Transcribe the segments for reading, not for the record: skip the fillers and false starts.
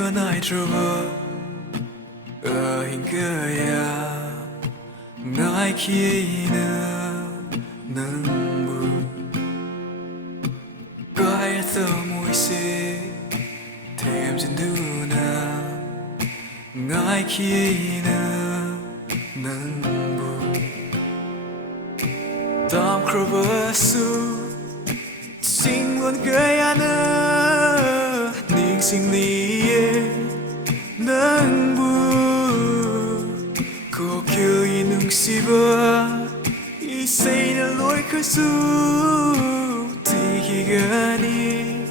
Loibanaitrava Ahingaya Ngaikhi Eina Nangbu Gaya Thamoise Temjinduna Ngaikhi Eina Nangbu Dam Krabasu Singwan Gayana Ning Sing Liye Nangbu Kokyo Inung Siba Isayna Loy Kasu Tikigani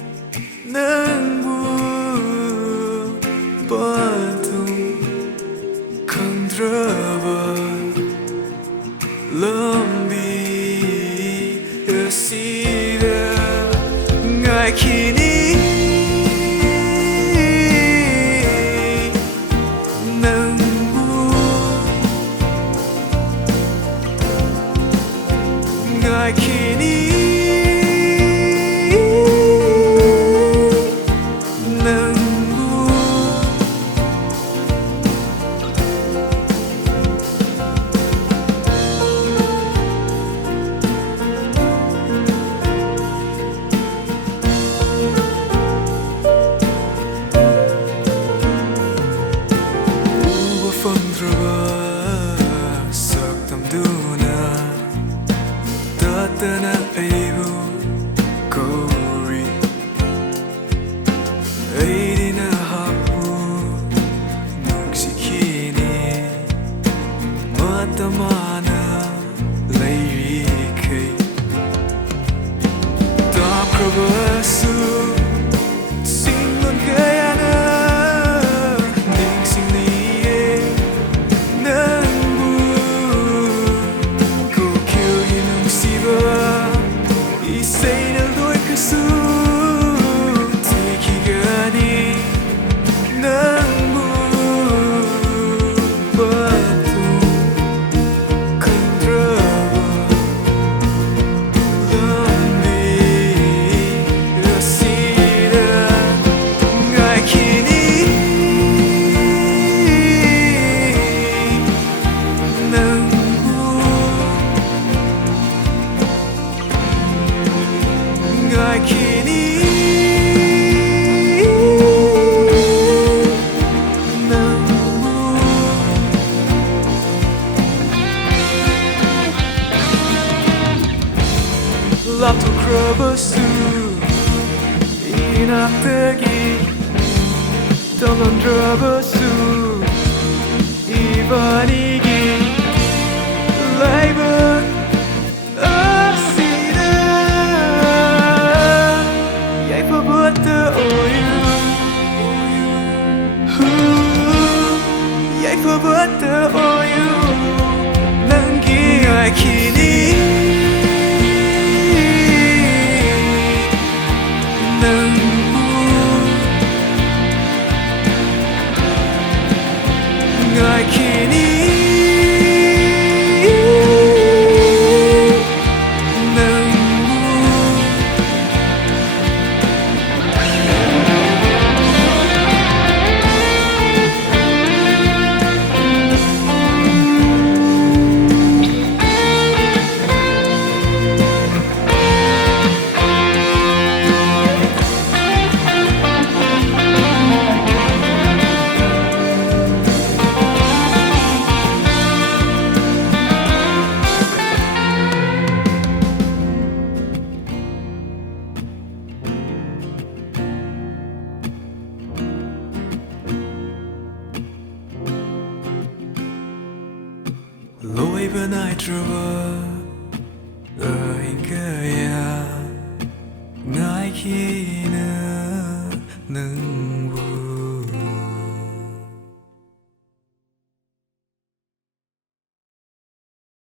Nangbu Bantung Kandraba Lambi Asida Ngaikhi Tana aibu kori aidina hapu nungsikini matamana lairikai taprabasu singon kayana ningsing liye nangbu kokyo inung siba Isayna Loy Kasu Tikigani Nangbu Batu Kandraba Lambi Asida Ngaikhi Nangbu Ngaikhi Lapto krabasu Inaptegi Dalam drabasu Ibanigi Labor Asida Yai pabata oyu Yai pabata oyu Nangi Ngaikhi Loibanaitrava